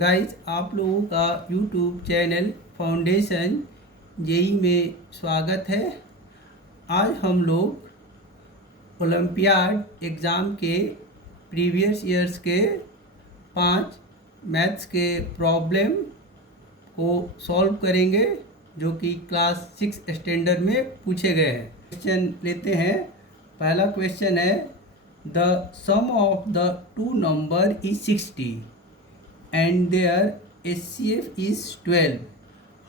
Guys, आप लोगों का यूट्यूब चैनल फाउंडेशन जेई में स्वागत है। आज हम लोग ओलंपियाड एग्ज़ाम के प्रीवियस ईयर्स के 5 मैथ्स के प्रॉब्लम को सॉल्व करेंगे जो कि क्लास 6 स्टैंडर्ड में पूछे गए हैं। क्वेश्चन लेते हैं। पहला क्वेश्चन है, the sum of the two number is 60 and their HCF is 12.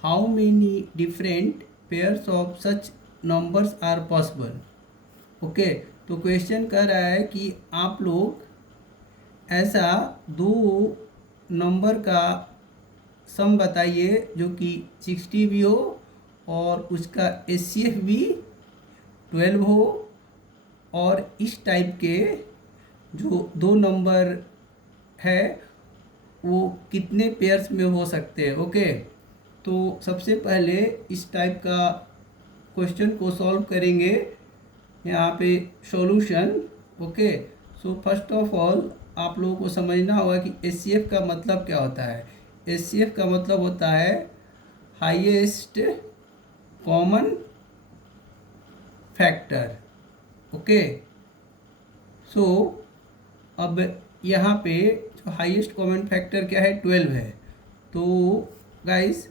How many different pairs of such numbers are possible? Okay, तो क्वेश्चन कर रहा है कि आप लोग ऐसा दो नंबर का सम बताइए जो कि 60 भी हो और उसका HCF भी 12 हो, और इस टाइप के जो दो नंबर है वो कितने पेयर्स में हो सकते हैं। ओके, तो सबसे पहले इस टाइप का क्वेश्चन को सॉल्व करेंगे। यहाँ पे solution. Okay, so first of all आप लोगों को समझना होगा कि HCF का मतलब क्या होता है। HCF का मतलब होता है हाईएस्ट कॉमन फैक्टर। ओके, सो अब यहाँ पे जो हाईएस्ट कॉमन फैक्टर क्या है, 12 है। तो गाइस,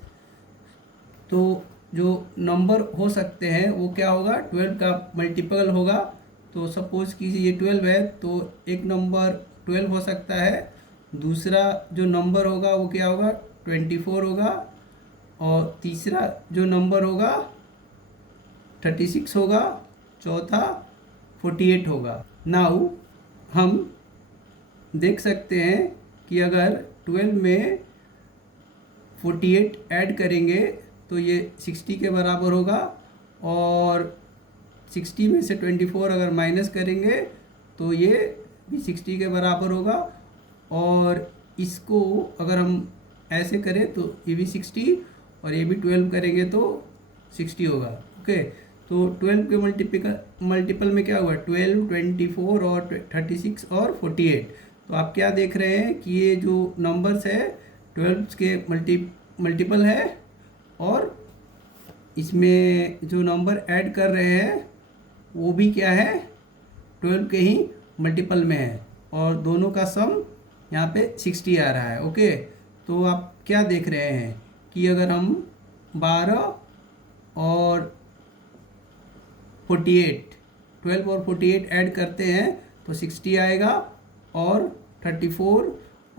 तो जो नंबर हो सकते हैं वो क्या होगा, 12 का मल्टीपल होगा। तो सपोज कीजिए ये 12 है, तो एक नंबर 12 हो सकता है। दूसरा जो नंबर होगा वो क्या होगा, 24 होगा। और तीसरा जो नंबर होगा 36 होगा। चौथा 48 होगा। नाउ हम देख सकते हैं कि अगर 12 में 48 ऐड करेंगे तो ये 60 के बराबर होगा, और 60 में से 24 अगर माइनस करेंगे तो ये भी 60 के बराबर होगा। और इसको अगर हम ऐसे करें तो ये भी 60 और ये भी 12 करेंगे तो 60 होगा। ओके, तो 12 के मल्टीपल में क्या हुआ, 12, 24 और 36 और 48। तो आप क्या देख रहे हैं कि ये जो नंबर्स है 12 के मल्टीपल है, और इसमें जो नंबर ऐड कर रहे हैं वो भी क्या है, 12 के ही मल्टीपल में है, और दोनों का सम यहाँ पे 60 आ रहा है। ओके, तो आप क्या देख रहे हैं कि अगर हम 12 और 48, 12 और 48 ऐड करते हैं तो 60 आएगा, और 34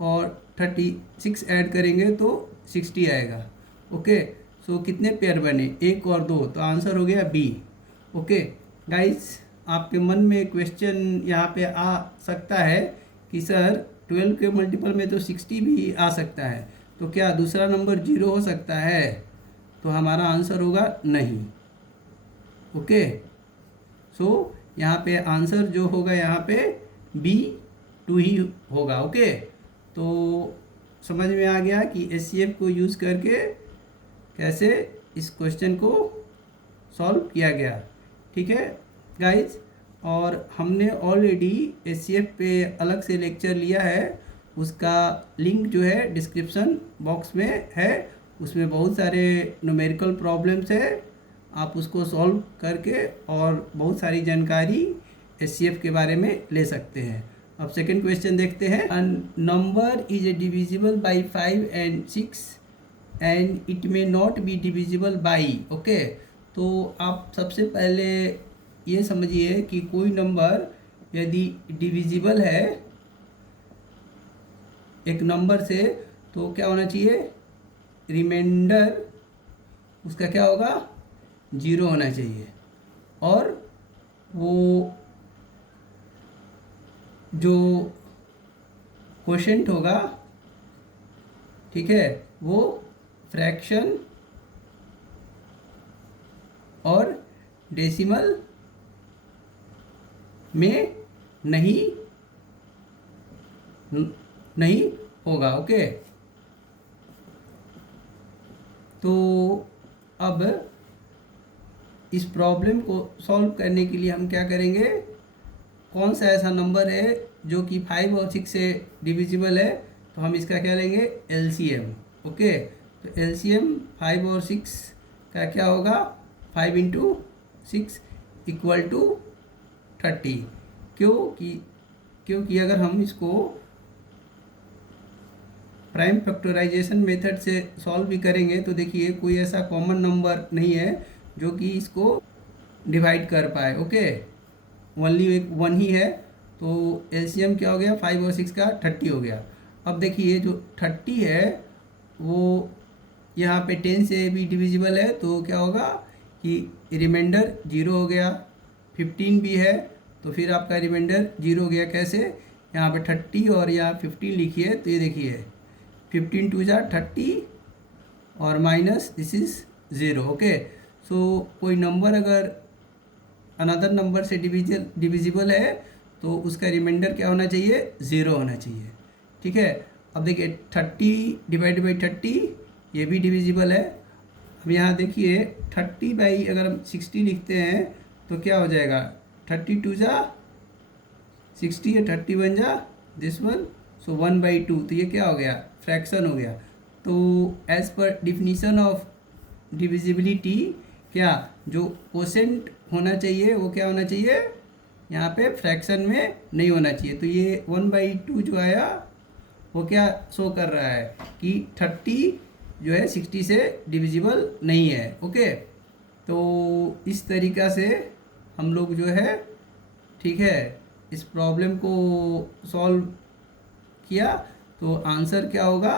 और 36 ऐड करेंगे तो 60 आएगा। ओके, सो कितने पेयर बने, 1 और 2, तो आंसर हो गया बी। ओके गाइस, आपके मन में क्वेश्चन यहाँ पे आ सकता है कि सर 12 के मल्टीपल में तो 60 भी आ सकता है, तो क्या दूसरा नंबर 0 हो सकता है? तो हमारा आंसर होगा नहीं। ओके, सो यहाँ पे आंसर जो होगा यहाँ पे B2 ही होगा। ओके, तो समझ में आ गया कि HCF को यूज़ करके कैसे इस क्वेश्चन को सॉल्व किया गया। ठीक है गाइज, और हमने ऑलरेडी HCF पे अलग से लेक्चर लिया है, उसका लिंक जो है डिस्क्रिप्शन बॉक्स में है। उसमें बहुत सारे न्यूमेरिकल प्रॉब्लम्स है, आप उसको सॉल्व करके और बहुत सारी जानकारी HCF के बारे में ले सकते हैं। अब सेकंड क्वेश्चन देखते हैं। Number is divisible by 5 and 6 and it may not be divisible by. Okay, तो आप सबसे पहले ये समझिए कि कोई नंबर यदि डिविजिबल है एक नंबर से तो क्या होना चाहिए, रिमाइंडर उसका क्या होगा, 0 होना चाहिए, और वो जो क्वोशेंट होगा, ठीक है, वो फ्रैक्शन और डेसिमल में नहीं होगा। ओके, तो अब इस प्रॉब्लम को सॉल्व करने के लिए हम क्या करेंगे, कौन सा ऐसा नंबर है जो कि 5 और 6 से डिविजिबल है, तो हम इसका क्या लेंगे, एलसीएम। ओके, तो एलसीएम 5 और 6 का क्या होगा, 5 इंटू 6 इक्वल टू 30। क्योंकि अगर हम इसको प्राइम फैक्टराइजेशन मेथड से सॉल्व भी करेंगे तो देखिए कोई ऐसा कॉमन नंबर नहीं है जो कि इसको डिवाइड कर पाए। ओके, ओनली एक 1 ही है, तो एलसीएम क्या हो गया, 5 और 6 का 30 हो गया। अब देखिए जो 30 है वो यहाँ पे 10 से भी डिविजिबल है, तो क्या होगा कि रिमाइंडर 0 हो गया। 15 भी है तो फिर आपका रिमाइंडर 0 हो गया। कैसे, यहाँ पे 30 और यहाँ 15 लिखिए, तो ये देखिए 15 टू जा 30 और माइनस दिस इज 0। ओके, सो कोई नंबर अगर अनदर नंबर से डिविजिबल है तो उसका रिमाइंडर क्या होना चाहिए, 0 होना चाहिए। ठीक है, अब देखिए 30 डिवाइड बाई 30 ये भी डिविजिबल है। अब यहाँ देखिए 30 बाई अगर हम 60 लिखते हैं तो क्या हो जाएगा, 30 टू जा 60 है, 30 बन जा दिस वन, सो 1/2, तो ये क्या हो गया, फ्रैक्शन हो गया। तो as per definition of divisibility क्या जो कोसेंट होना चाहिए वो क्या होना चाहिए, यहाँ पे फ्रैक्शन में नहीं होना चाहिए। तो ये 1/2 जो आया वो क्या शो कर रहा है कि 30 जो है 60 से डिविजिबल नहीं है। ओके, तो इस तरीक़ा से हम लोग जो है, ठीक है, इस प्रॉब्लम को सॉल्व किया। तो आंसर क्या होगा,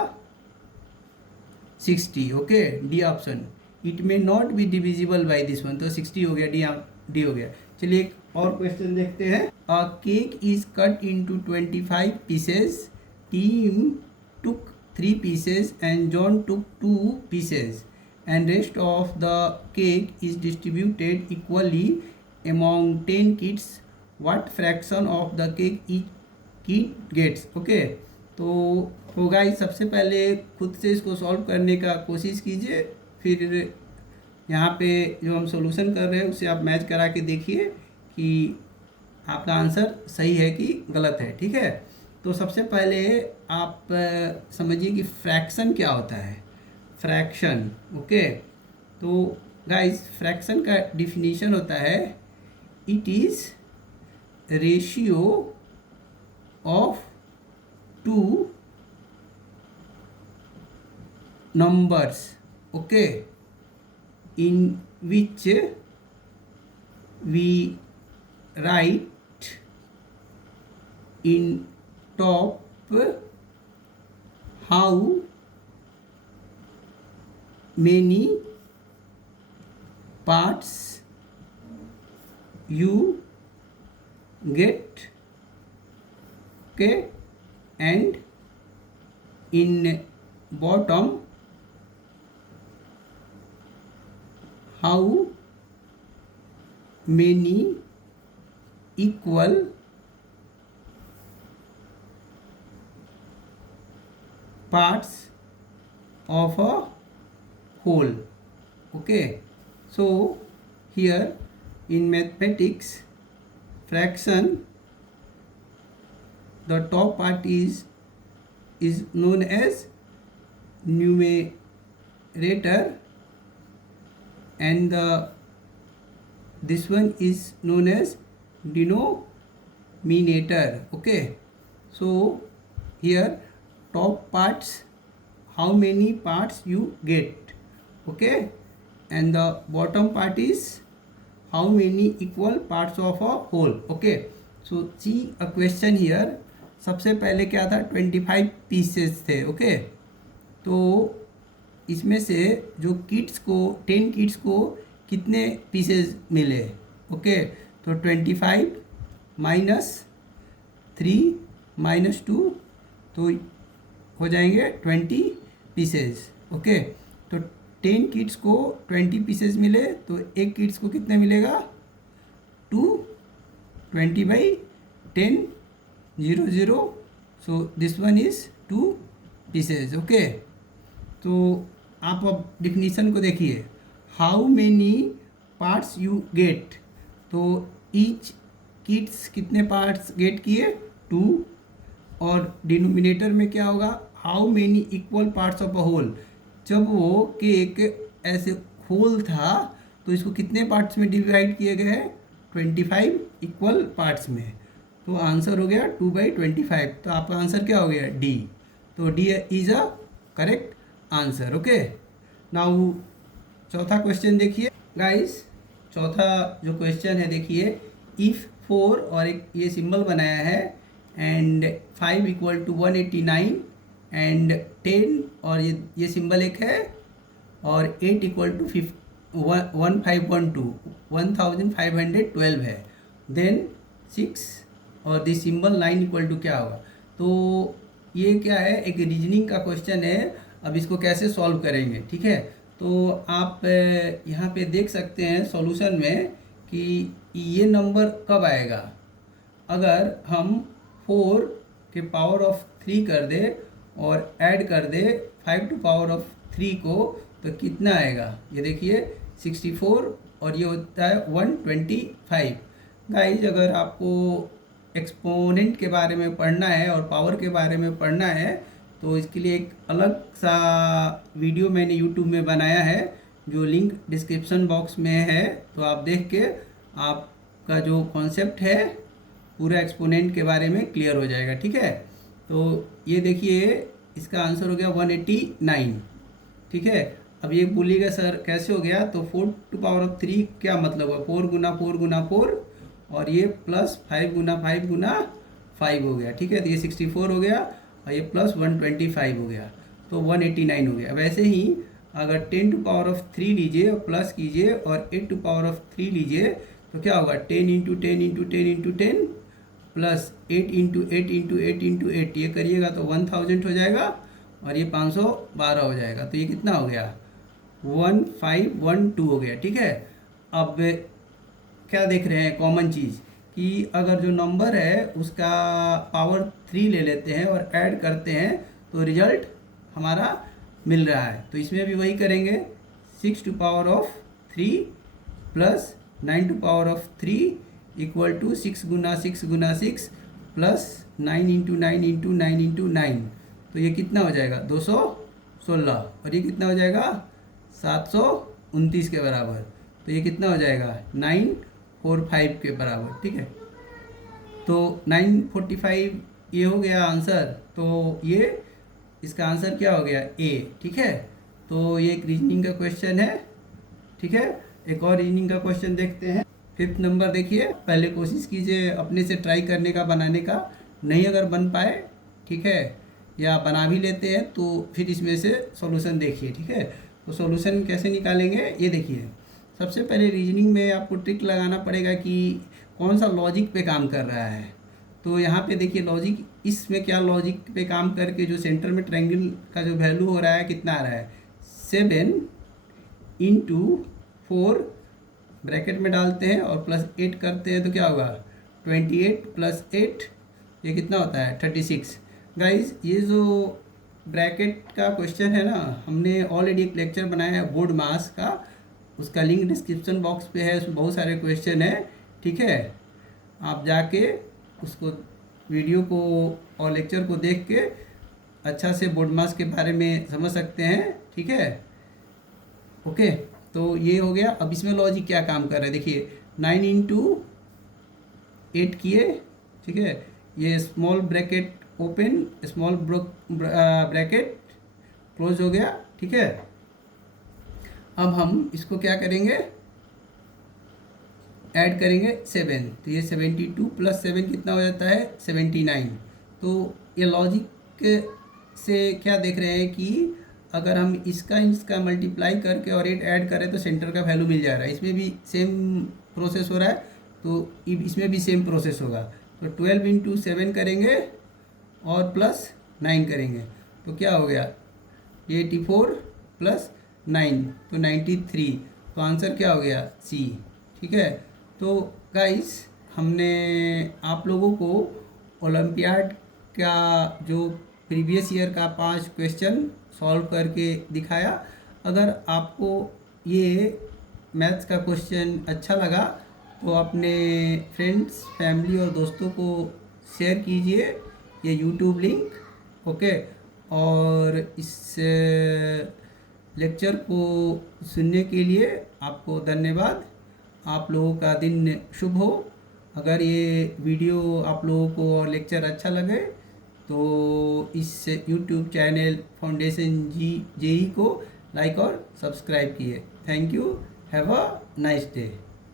60। Okay, D option, it may not be divisible by this one, तो 60 हो गया, डी हो गया। चलिए एक और क्वेश्चन देखते हैं। अ cake is cut into 25 pieces, team took 3 pieces and John took 2 pieces and rest of the cake is distributed equally among 10 kids. What fraction of the cake each kid gets? Okay, तो guys सबसे पहले खुद से इसको solve करने का कोशिश कीजिए, फिर यहाँ पे जो हम सॉल्यूशन कर रहे हैं उससे आप मैच करा के देखिए कि आपका आंसर सही है कि गलत है। ठीक है, तो सबसे पहले आप समझिए कि फ्रैक्शन क्या होता है, फ्रैक्शन। ओके, तो गाइस फ्रैक्शन का डिफिनीशन होता है, it is ratio of 2 numbers, okay, in which we write in top how many parts you get, okay, and in bottom how many equal parts of a whole. Okay, so here in mathematics fraction, the top part is known as numerator and this one is known as denominator. Okay, so here top parts, how many parts you get, okay, and the bottom part is how many equal parts of a whole. Okay, so see a question here. सबसे पहले क्या था, 25 pieces थे। Okay, तो इसमें से जो kids को 10 किड्स को कितने पीसेस मिले। ओके, तो 25 माइनस 3 माइनस 2 तो हो जाएंगे 20 पीसेस। ओके, तो 10 किड्स को 20 पीसेस मिले, तो एक किड्स को कितने मिलेगा, 2, 20/10, 0 0, so this one is 2 pieces. Okay, तो आप अब डिफिनीशन को देखिए, how many parts you get, तो ईच किड्स कितने पार्ट्स गेट किए, 2, और डिनोमिनेटर में क्या होगा, how many equal parts of a whole, जब वो केक ऐसे होल था तो इसको कितने पार्ट्स में डिवाइड किए गए हैं, 25 इक्वल पार्ट्स में। तो आंसर हो गया 2/25। तो आपका आंसर क्या हो गया, डी। तो D is a correct answer. Okay, now चौथा क्वेश्चन देखिए गाइस। चौथा जो क्वेश्चन है देखिए, इफ़ 4 और एक ये सिंबल बनाया है एंड 5 इक्वल टू 189 एंड 10 और ये सिंबल एक है और 8 इक्वल टू 1512 है, देन 6 और दिस सिंबल 9 इक्वल टू क्या होगा। तो ये क्या है, एक रीजनिंग का क्वेश्चन है। अब इसको कैसे सॉल्व करेंगे, ठीक है। तो आप यहाँ पे देख सकते हैं सॉल्यूशन में कि ये नंबर कब आएगा। अगर हम 4 के पावर ऑफ 3 कर दे और ऐड कर दे 5 टू पावर ऑफ 3 को, तो कितना आएगा, ये देखिए 64 और ये होता है 125। गाइज अगर आपको एक्सपोनेंट के बारे में पढ़ना है और पावर के बारे में पढ़ना है तो इसके लिए एक अलग सा वीडियो मैंने यूट्यूब में बनाया है, जो लिंक डिस्क्रिप्शन बॉक्स में है। तो आप देख के आपका जो कॉन्सेप्ट है पूरा एक्सपोनेंट के बारे में क्लियर हो जाएगा, ठीक है। तो ये देखिए इसका आंसर हो गया 189, ठीक है। अब ये बोलिएगा सर कैसे हो गया, तो 4 टू पावर ऑफ 3 क्या मतलब है, 4 गुना 4 गुना 4 और ये प्लस 5 गुना 5 गुना 5 हो गया, ठीक है। तो ये 64 हो गया और ये प्लस 125 हो गया, तो 189 हो गया। वैसे ही अगर 10 टू पावर ऑफ 3 लीजिए और प्लस कीजिए और 8 टू पावर ऑफ 3 लीजिए तो क्या होगा, 10 into 10 into 10 into 10 plus 8 into 8 into 8 into 8, ये करिएगा तो 1000 हो जाएगा और ये 512 हो जाएगा। तो ये कितना हो गया, 1512 हो गया, ठीक है। अब क्या देख रहे हैं कॉमन चीज़ कि अगर जो नंबर है उसका पावर 3 ले लेते हैं और ऐड करते हैं तो रिजल्ट हमारा मिल रहा है। तो इसमें भी वही करेंगे, 6 to power of 3 plus 9 to power of 3 equal to 6 गुना 6 गुना 6 प्लस 9 इंटू 9 इंटू 9 इंटू 9। तो ये कितना हो जाएगा, 216 और ये कितना हो जाएगा 729 के बराबर। तो ये कितना हो जाएगा 945 के बराबर, ठीक है। तो 945 ये हो गया आंसर। तो ये इसका आंसर क्या हो गया, ए, ठीक है। तो ये एक रीजनिंग का क्वेश्चन है, ठीक है। एक और रीजनिंग का क्वेश्चन देखते हैं। 5th नंबर देखिए, पहले कोशिश कीजिए अपने से ट्राई करने का, बनाने का। नहीं अगर बन पाए, ठीक है, या बना भी लेते हैं तो फिर इसमें से सॉल्यूशन देखिए, ठीक है। तो सॉल्यूशन कैसे निकालेंगे, ये देखिए। सबसे पहले रीजनिंग में आपको ट्रिक लगाना पड़ेगा कि कौन सा लॉजिक पे काम कर रहा है। तो यहाँ पे देखिए लॉजिक, इसमें क्या लॉजिक पे काम करके जो सेंटर में ट्रायंगल का जो वैल्यू हो रहा है कितना आ रहा है, 7 इंटू 4 ब्रैकेट में डालते हैं और प्लस 8 करते हैं तो क्या होगा, 28 प्लस 8 ये कितना होता है, 36। गाइज ये जो ब्रैकेट का क्वेश्चन है ना, हमने ऑलरेडी एक लेक्चर बनाया है बोर्ड मास का, उसका लिंक डिस्क्रिप्शन बॉक्स पे है, उसमें बहुत सारे क्वेश्चन है, ठीक है। आप जाके उसको वीडियो को और लेक्चर को देख के अच्छा से बोर्ड मास के बारे में समझ सकते हैं, ठीक है। ओके, तो ये हो गया। अब इसमें लॉजिक क्या काम कर रहा है देखिए, 9 इंटू 8 किए, ठीक है। ये small bracket open, small bracket close हो गया, ठीक है। अब हम इसको क्या करेंगे, ऐड करेंगे 7, तो ये 72 प्लस 7 कितना हो जाता है, 79। तो ये लॉजिक से क्या देख रहे हैं कि अगर हम इसका मल्टीप्लाई करके और 8 ऐड करें तो सेंटर का वैल्यू मिल जा रहा है। इसमें भी सेम प्रोसेस हो रहा है, तो इसमें भी सेम प्रोसेस होगा। तो 12 इंटू 7 करेंगे और प्लस 9 करेंगे तो क्या हो गया, 84 प्लस 9 तो 93। तो आंसर क्या हो गया, सी, ठीक है। तो गाइस हमने आप लोगों को ओलंपियाड का जो प्रीवियस ईयर का 5 क्वेश्चन सॉल्व करके दिखाया। अगर आपको ये मैथ्स का क्वेश्चन अच्छा लगा तो अपने फ्रेंड्स, फैमिली और दोस्तों को शेयर कीजिए ये यूट्यूब लिंक, ओके। और इस लेक्चर को सुनने के लिए आपको धन्यवाद। आप लोगों का दिन शुभ हो। अगर ये वीडियो आप लोगों को और लेक्चर अच्छा लगे तो इस यूट्यूब चैनल फाउंडेशन जेई को लाइक और सब्सक्राइब किए। Thank you. Have a nice day.